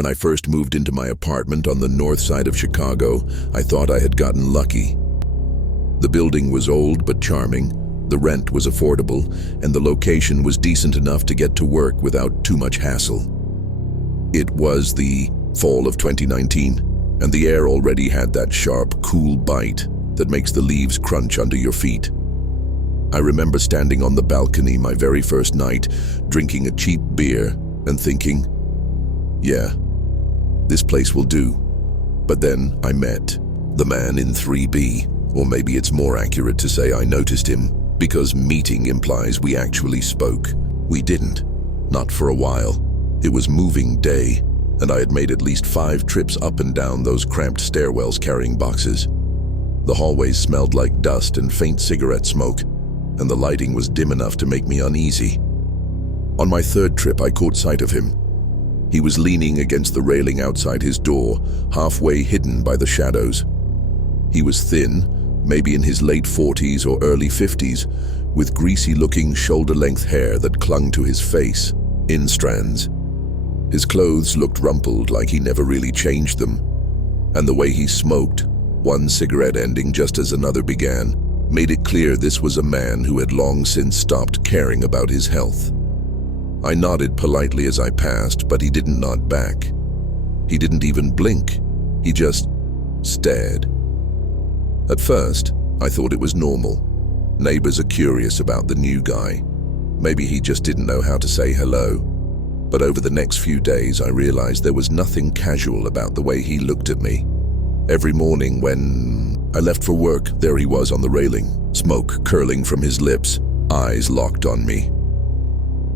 When I first moved into my apartment on the north side of Chicago, I thought I had gotten lucky. The building was old but charming, the rent was affordable, and the location was decent enough to get to work without too much hassle. It was the fall of 2019, and the air already had that sharp, cool bite that makes the leaves crunch under your feet. I remember standing on the balcony my very first night, drinking a cheap beer and thinking, yeah, this place will do. But then I met the man in 3B, or maybe it's more accurate to say I noticed him, because meeting implies we actually spoke. We didn't, not for a while. It was moving day, and I had made at least 5 trips up and down those cramped stairwells carrying boxes. The hallways smelled like dust and faint cigarette smoke, and the lighting was dim enough to make me uneasy. On my 3rd trip, I caught sight of him. He was leaning against the railing outside his door, halfway hidden by the shadows. He was thin, maybe in his late 40s or early 50s, with greasy-looking shoulder-length hair that clung to his face, in strands. His clothes looked rumpled, like he never really changed them, and the way he smoked, one cigarette ending just as another began, made it clear this was a man who had long since stopped caring about his health. I nodded politely as I passed, but he didn't nod back. He didn't even blink. He just stared. At first, I thought it was normal. Neighbors are curious about the new guy. Maybe he just didn't know how to say hello. But over the next few days, I realized there was nothing casual about the way he looked at me. Every morning when I left for work, there he was on the railing, smoke curling from his lips, eyes locked on me.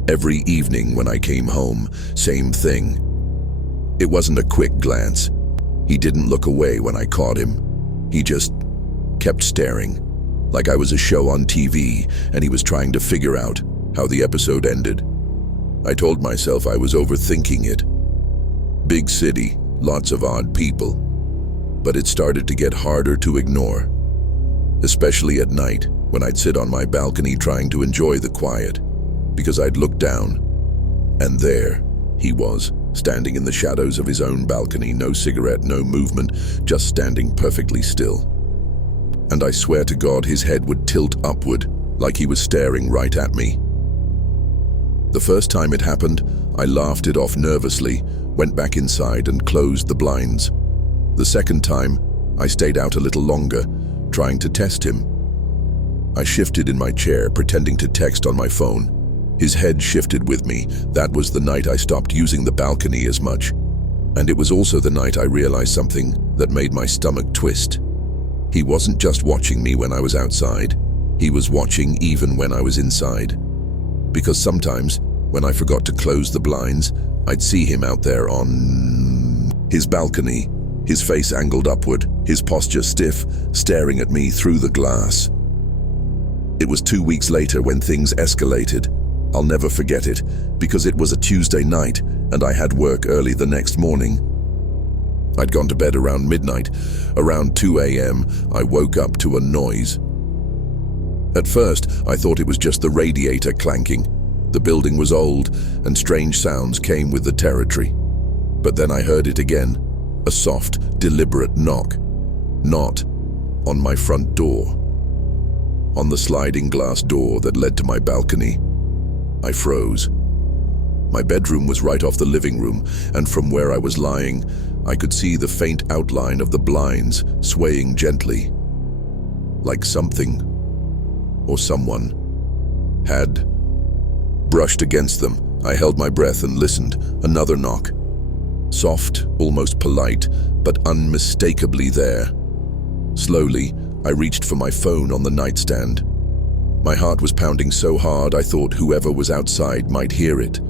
Every evening when I came home, same thing. It wasn't a quick glance. He didn't look away when I caught him. He just kept staring, like I was a show on TV and he was trying to figure out how the episode ended. I told myself I was overthinking it. Big city, lots of odd people. But it started to get harder to ignore, especially at night when I'd sit on my balcony trying to enjoy the quiet, because I'd look down, and there he was, standing in the shadows of his own balcony, no cigarette, no movement, just standing perfectly still. And I swear to God his head would tilt upward, like he was staring right at me. The first time it happened, I laughed it off nervously, went back inside and closed the blinds. The second time, I stayed out a little longer, trying to test him. I shifted in my chair, pretending to text on my phone. His head shifted with me. That was the night I stopped using the balcony as much. And it was also the night I realized something that made my stomach twist. He wasn't just watching me when I was outside. He was watching even when I was inside. Because sometimes, when I forgot to close the blinds, I'd see him out there on his balcony, his face angled upward, his posture stiff, staring at me through the glass. It was 2 weeks later when things escalated. I'll never forget it, because it was a Tuesday night and I had work early the next morning. I'd gone to bed around midnight. Around 2 a.m., I woke up to a noise. At first, I thought it was just the radiator clanking. The building was old, and strange sounds came with the territory. But then I heard it again, a soft, deliberate knock. Not on my front door. On the sliding glass door that led to my balcony. I froze. My bedroom was right off the living room, and from where I was lying, I could see the faint outline of the blinds swaying gently, like something or someone had brushed against them. I held my breath and listened. Another knock. Soft, almost polite, but unmistakably there. Slowly, I reached for my phone on the nightstand. My heart was pounding so hard I thought whoever was outside might hear it.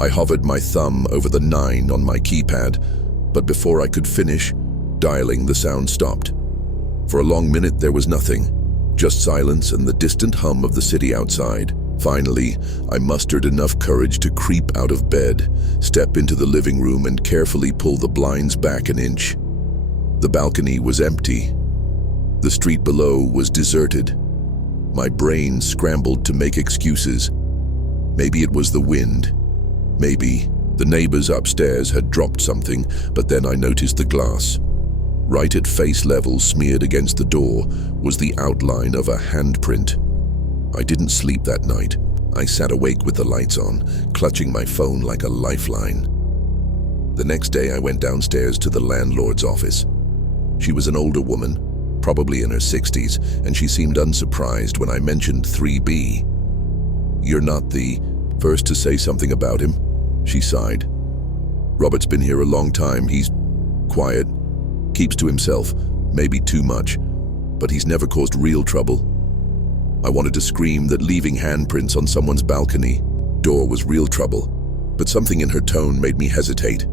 I hovered my thumb over the 9 on my keypad, but before I could finish dialing, the sound stopped. For a long minute there was nothing, just silence and the distant hum of the city outside. Finally, I mustered enough courage to creep out of bed, step into the living room and carefully pull the blinds back an inch. The balcony was empty. The street below was deserted. My brain scrambled to make excuses. Maybe it was the wind. Maybe The neighbors upstairs had dropped something, but then I noticed the glass. Right at face level, smeared against the door, was the outline of a handprint. I didn't sleep that night. I sat awake with the lights on, clutching my phone like a lifeline. The next day I went downstairs to the landlord's office. She was an older woman, probably in her 60s, and she seemed unsurprised when I mentioned 3B. "You're not the first to say something about him," she sighed. "Robert's been here a long time. He's quiet, keeps to himself, maybe too much, but he's never caused real trouble." I wanted to scream that leaving handprints on someone's balcony door was real trouble, but something in her tone made me hesitate,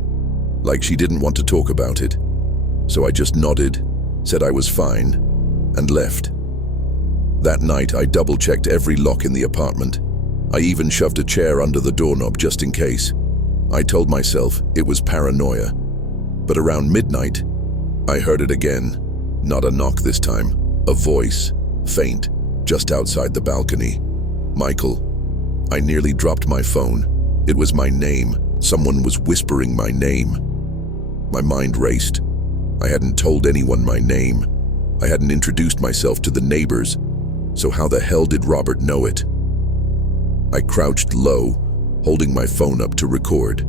like she didn't want to talk about it. So I just nodded, said I was fine, and left. That night I double-checked every lock in the apartment. I even shoved a chair under the doorknob just in case. I told myself it was paranoia. But around midnight, I heard it again. Not a knock this time, a voice, faint, just outside the balcony. "Michael." I nearly dropped my phone. It was my name. Someone was whispering my name. My mind raced. I hadn't told anyone my name. I hadn't introduced myself to the neighbors. So how the hell did Robert know it? I crouched low, holding my phone up to record.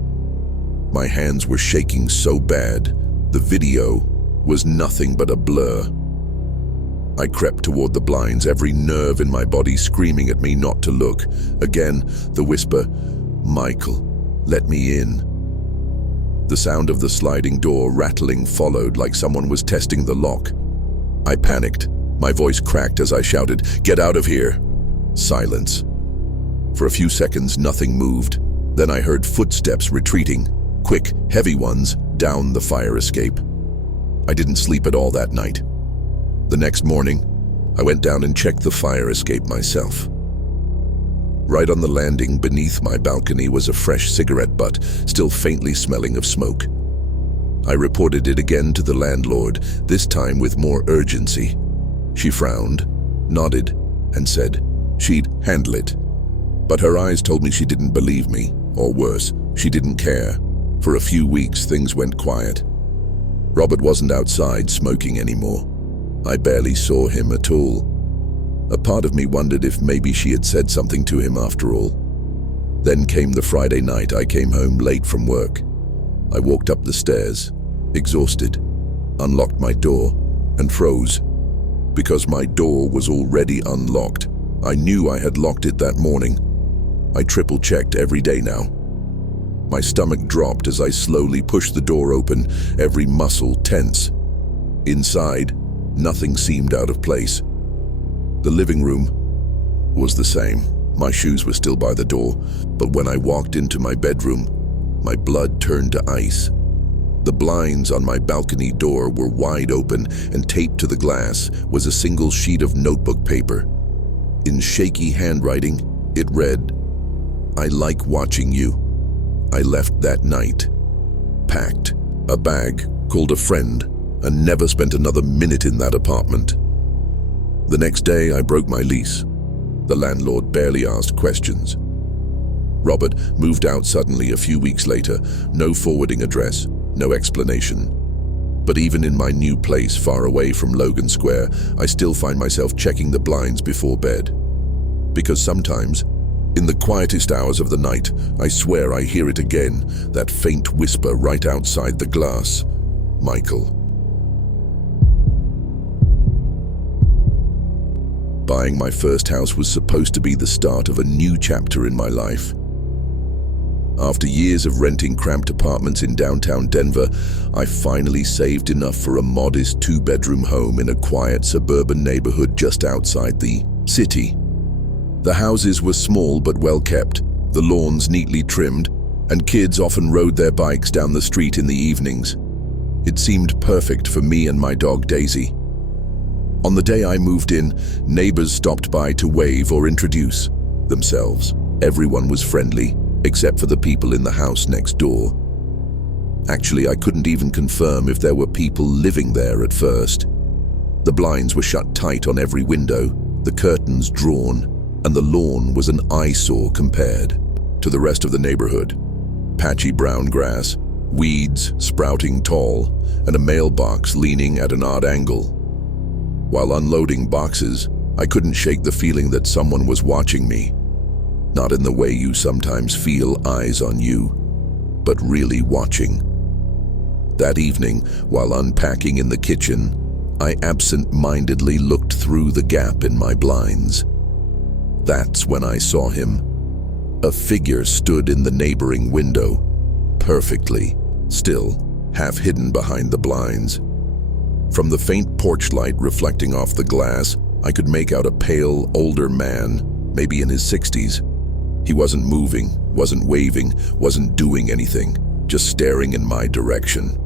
My hands were shaking so bad, the video was nothing but a blur. I crept toward the blinds, every nerve in my body screaming at me not to look. Again, the whisper, "Michael, let me in." The sound of the sliding door rattling followed like someone was testing the lock. I panicked. My voice cracked as I shouted, "Get out of here!" Silence. For a few seconds, nothing moved. Then I heard footsteps retreating, quick, heavy ones, down the fire escape. I didn't sleep at all that night. The next morning, I went down and checked the fire escape myself. Right on the landing beneath my balcony was a fresh cigarette butt, still faintly smelling of smoke. I reported it again to the landlord, this time with more urgency. She frowned, nodded, and said she'd handle it. But her eyes told me she didn't believe me, or worse, she didn't care. For a few weeks, things went quiet. Robert wasn't outside smoking anymore. I barely saw him at all. A part of me wondered if maybe she had said something to him after all. Then came the Friday night I came home late from work. I walked up the stairs, exhausted, unlocked my door, and froze. Because my door was already unlocked. I knew I had locked it that morning. I triple-checked every day now. My stomach dropped as I slowly pushed the door open, every muscle tense. Inside, nothing seemed out of place. The living room was the same. My shoes were still by the door, but when I walked into my bedroom, my blood turned to ice. The blinds on my balcony door were wide open, and taped to the glass was a single sheet of notebook paper. In shaky handwriting, it read, "I like watching you. I left that night. Packed a bag, called a friend, and never spent another minute in that apartment." The next day, I broke my lease. The landlord barely asked questions. Robert moved out suddenly a few weeks later, no forwarding address, no explanation. But even in my new place far away from Logan Square, I still find myself checking the blinds before bed. Because sometimes, in the quietest hours of the night, I swear I hear it again, that faint whisper right outside the glass. Michael. Buying my first house was supposed to be the start of a new chapter in my life. After years of renting cramped apartments in downtown Denver, I finally saved enough for a modest two-bedroom home in a quiet suburban neighborhood just outside the city. The houses were small but well kept, the lawns neatly trimmed, and kids often rode their bikes down the street in the evenings. It seemed perfect for me and my dog Daisy. On the day I moved in, neighbors stopped by to wave or introduce themselves. Everyone was friendly, except for the people in the house next door. Actually, I couldn't even confirm if there were people living there at first. The blinds were shut tight on every window, the curtains drawn, and the lawn was an eyesore compared to the rest of the neighborhood. patchy brown grass, weeds sprouting tall, and a mailbox leaning at an odd angle. While unloading boxes, I couldn't shake the feeling that someone was watching me. Not in the way you sometimes feel eyes on you, but really watching. That evening, while unpacking in the kitchen, I absent-mindedly looked through the gap in my blinds. That's when I saw him. A figure stood in the neighboring window, perfectly still, half hidden behind the blinds. From the faint porch light reflecting off the glass, I could make out a pale, older man, maybe in his 60s. He wasn't moving, wasn't waving, wasn't doing anything, just staring in my direction.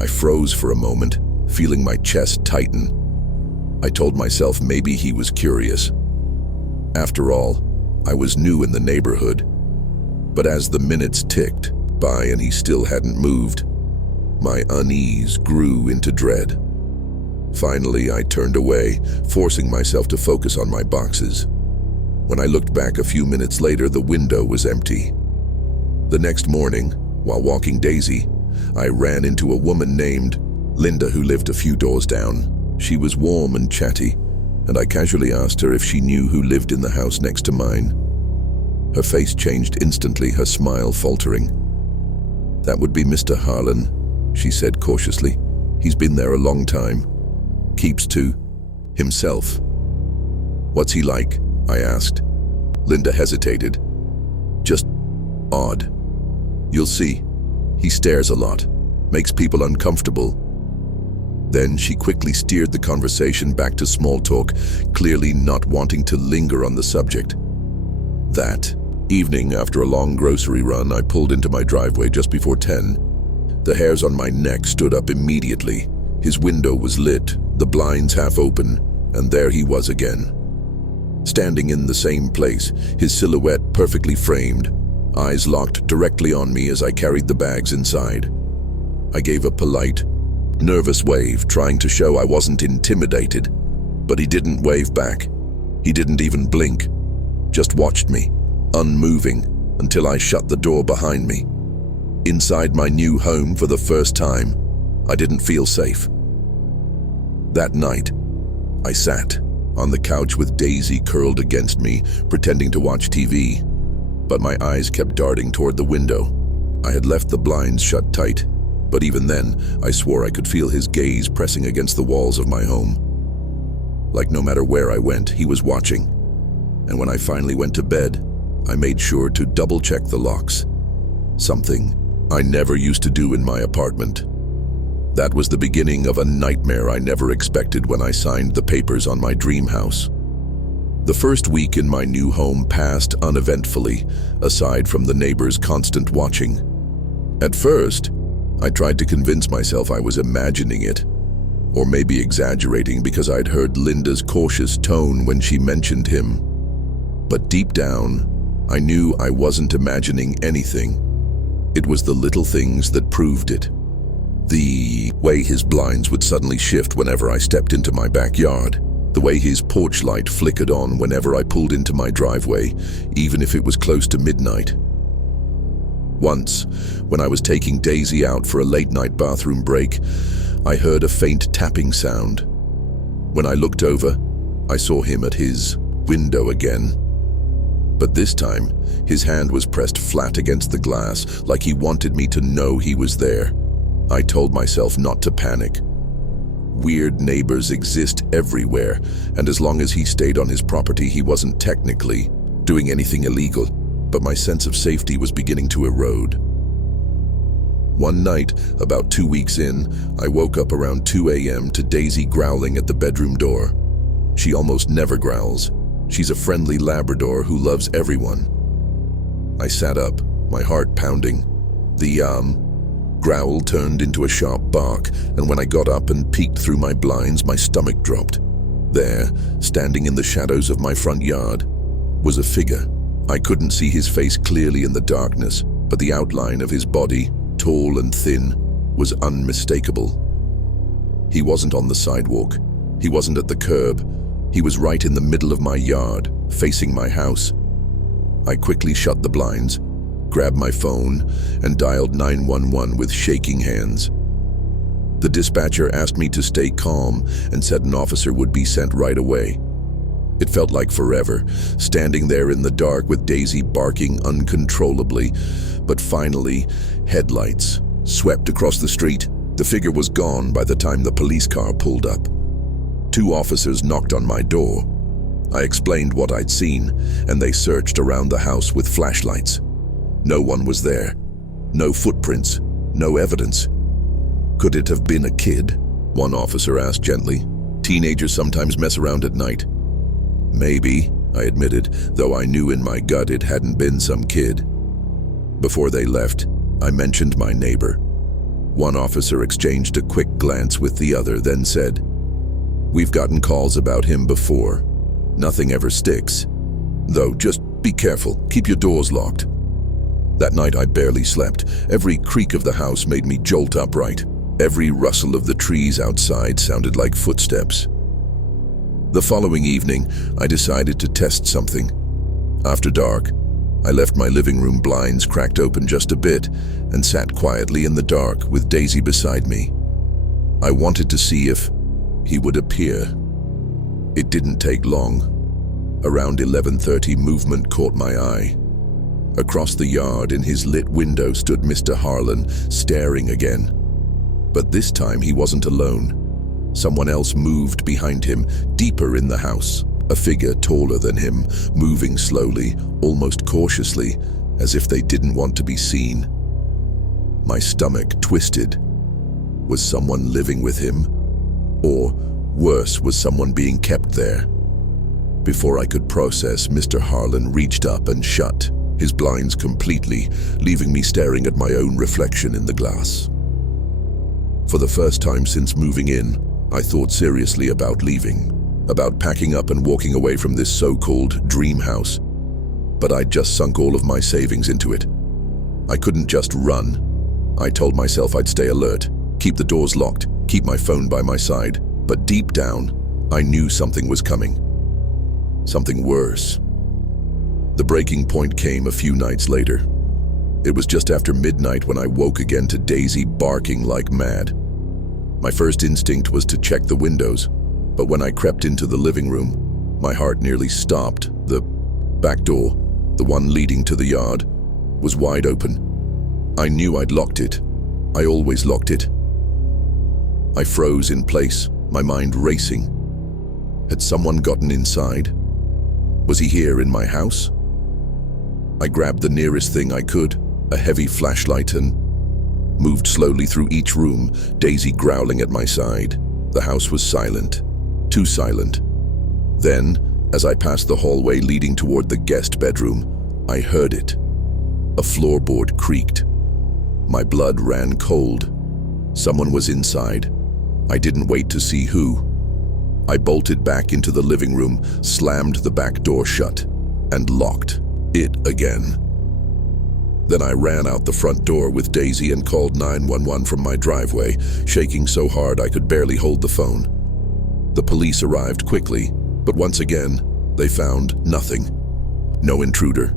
I froze for a moment, feeling my chest tighten. I told myself maybe he was curious. After all, I was new in the neighborhood. But as the minutes ticked by and he still hadn't moved, my unease grew into dread. Finally, I turned away, forcing myself to focus on my boxes. When I looked back a few minutes later, the window was empty. The next morning, while walking Daisy, I ran into a woman named Linda who lived a few doors down. She was warm and chatty, and I casually asked her if she knew who lived in the house next to mine. Her face changed instantly, her smile faltering. "That would be Mr. Harlan," she said cautiously. "He's been there a long time. Keeps to himself." "What's he like?" I asked. Linda hesitated. "Just odd. You'll see. He stares a lot, makes people uncomfortable." Then she quickly steered the conversation back to small talk, clearly not wanting to linger on the subject. That evening, after a long grocery run, I pulled into my driveway just before 10. The hairs on my neck stood up immediately. His window was lit, the blinds half open, and there he was again. Standing in the same place, his silhouette perfectly framed, eyes locked directly on me as I carried the bags inside. I gave a polite, nervous wave, trying to show I wasn't intimidated, but he didn't wave back. He didn't even blink, just watched me, unmoving, until I shut the door behind me. Inside my new home for the first time, I didn't feel safe. That night, I sat on the couch with Daisy curled against me, pretending to watch TV, but my eyes kept darting toward the window. I had left the blinds shut tight, but even then, I swore I could feel his gaze pressing against the walls of my home. Like no matter where I went, he was watching. And when I finally went to bed, I made sure to double-check the locks. Something I never used to do in my apartment. That was the beginning of a nightmare I never expected when I signed the papers on my dream house. The first week in my new home passed uneventfully, aside from the neighbors' constant watching. At first, I tried to convince myself I was imagining it, or maybe exaggerating because I'd heard Linda's cautious tone when she mentioned him. But deep down, I knew I wasn't imagining anything. It was the little things that proved it. The way his blinds would suddenly shift whenever I stepped into my backyard. The way his porch light flickered on whenever I pulled into my driveway, even if it was close to midnight. Once, when I was taking Daisy out for a late-night bathroom break, I heard a faint tapping sound. When I looked over, I saw him at his window again. But this time, his hand was pressed flat against the glass, like he wanted me to know he was there. I told myself not to panic. Weird neighbors exist everywhere, and as long as he stayed on his property, he wasn't technically doing anything illegal, but my sense of safety was beginning to erode. One night, about 2 weeks in, I woke up around 2 a.m. to Daisy growling at the bedroom door. She almost never growls. She's a friendly Labrador who loves everyone. I sat up, my heart pounding. The growl turned into a sharp bark, and when I got up and peeked through my blinds, my stomach dropped. There, standing in the shadows of my front yard, was a figure. I couldn't see his face clearly in the darkness, but the outline of his body, tall and thin, was unmistakable. He wasn't on the sidewalk. He wasn't at the curb. He was right in the middle of my yard, facing my house. I quickly shut the blinds, grabbed my phone, and dialed 911 with shaking hands. The dispatcher asked me to stay calm and said an officer would be sent right away. It felt like forever, standing there in the dark with Daisy barking uncontrollably, but finally, headlights swept across the street. The figure was gone by the time the police car pulled up. 2 officers knocked on my door. I explained what I'd seen, and they searched around the house with flashlights. No one was there. No footprints. No evidence. Could it have been a kid? One officer asked gently. Teenagers sometimes mess around at night. Maybe, I admitted, though I knew in my gut it hadn't been some kid. Before they left, I mentioned my neighbor. One officer exchanged a quick glance with the other, then said, "We've gotten calls about him before. Nothing ever sticks. Though, just be careful, keep your doors locked." That night I barely slept. Every creak of the house made me jolt upright. Every rustle of the trees outside sounded like footsteps. The following evening, I decided to test something. After dark, I left my living room blinds cracked open just a bit and sat quietly in the dark with Daisy beside me. I wanted to see if he would appear. It didn't take long. Around 11:30, movement caught my eye. Across the yard in his lit window stood Mr. Harlan, staring again. But this time he wasn't alone. Someone else moved behind him, deeper in the house. A figure taller than him, moving slowly, almost cautiously, as if they didn't want to be seen. My stomach twisted. Was someone living with him? Or, worse, was someone being kept there? Before I could process, Mr. Harlan reached up and shut his blinds completely, leaving me staring at my own reflection in the glass. For the first time since moving in, I thought seriously about leaving, about packing up and walking away from this so-called dream house. But I'd just sunk all of my savings into it. I couldn't just run. I told myself I'd stay alert, keep the doors locked, keep my phone by my side. But deep down, I knew something was coming. Something worse. The breaking point came a few nights later. It was just after midnight when I woke again to Daisy barking like mad. My first instinct was to check the windows, but when I crept into the living room, my heart nearly stopped. The back door, the one leading to the yard, was wide open. I knew I'd locked it. I always locked it. I froze in place, my mind racing. Had someone gotten inside? Was he here in my house? I grabbed the nearest thing I could, a heavy flashlight, and moved slowly through each room, Daisy growling at my side. The house was silent, too silent. Then, as I passed the hallway leading toward the guest bedroom, I heard it. A floorboard creaked. My blood ran cold. Someone was inside. I didn't wait to see who. I bolted back into the living room, slammed the back door shut, and locked it again. Then I ran out the front door with Daisy and called 911 from my driveway, shaking so hard I could barely hold the phone. The police arrived quickly, but once again, they found nothing. No intruder,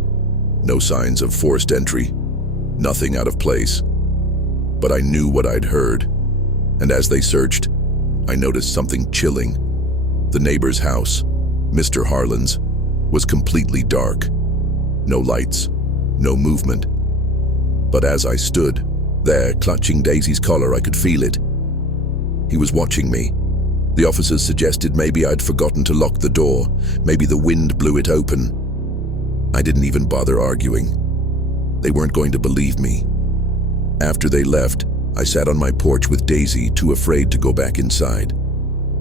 no signs of forced entry, nothing out of place. But I knew what I'd heard, and as they searched, I noticed something chilling. The neighbor's house, Mr. Harlan's, was completely dark. No lights, no movement. But as I stood there, clutching Daisy's collar, I could feel it. He was watching me. The officers suggested maybe I'd forgotten to lock the door. Maybe the wind blew it open. I didn't even bother arguing. They weren't going to believe me. After they left, I sat on my porch with Daisy, too afraid to go back inside.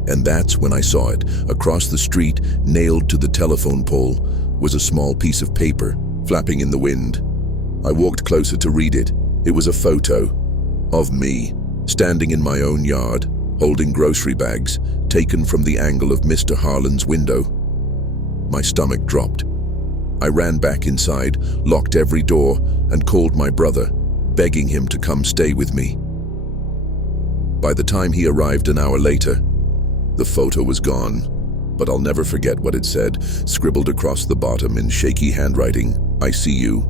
And that's when I saw it. Across the street, nailed to the telephone pole, was a small piece of paper, flapping in the wind. I walked closer to read it. It was a photo of me, standing in my own yard, holding grocery bags, taken from the angle of Mr. Harlan's window. My stomach dropped. I ran back inside, locked every door, and called my brother, begging him to come stay with me. By the time he arrived an hour later, the photo was gone, but I'll never forget what it said, scribbled across the bottom in shaky handwriting, "I see you.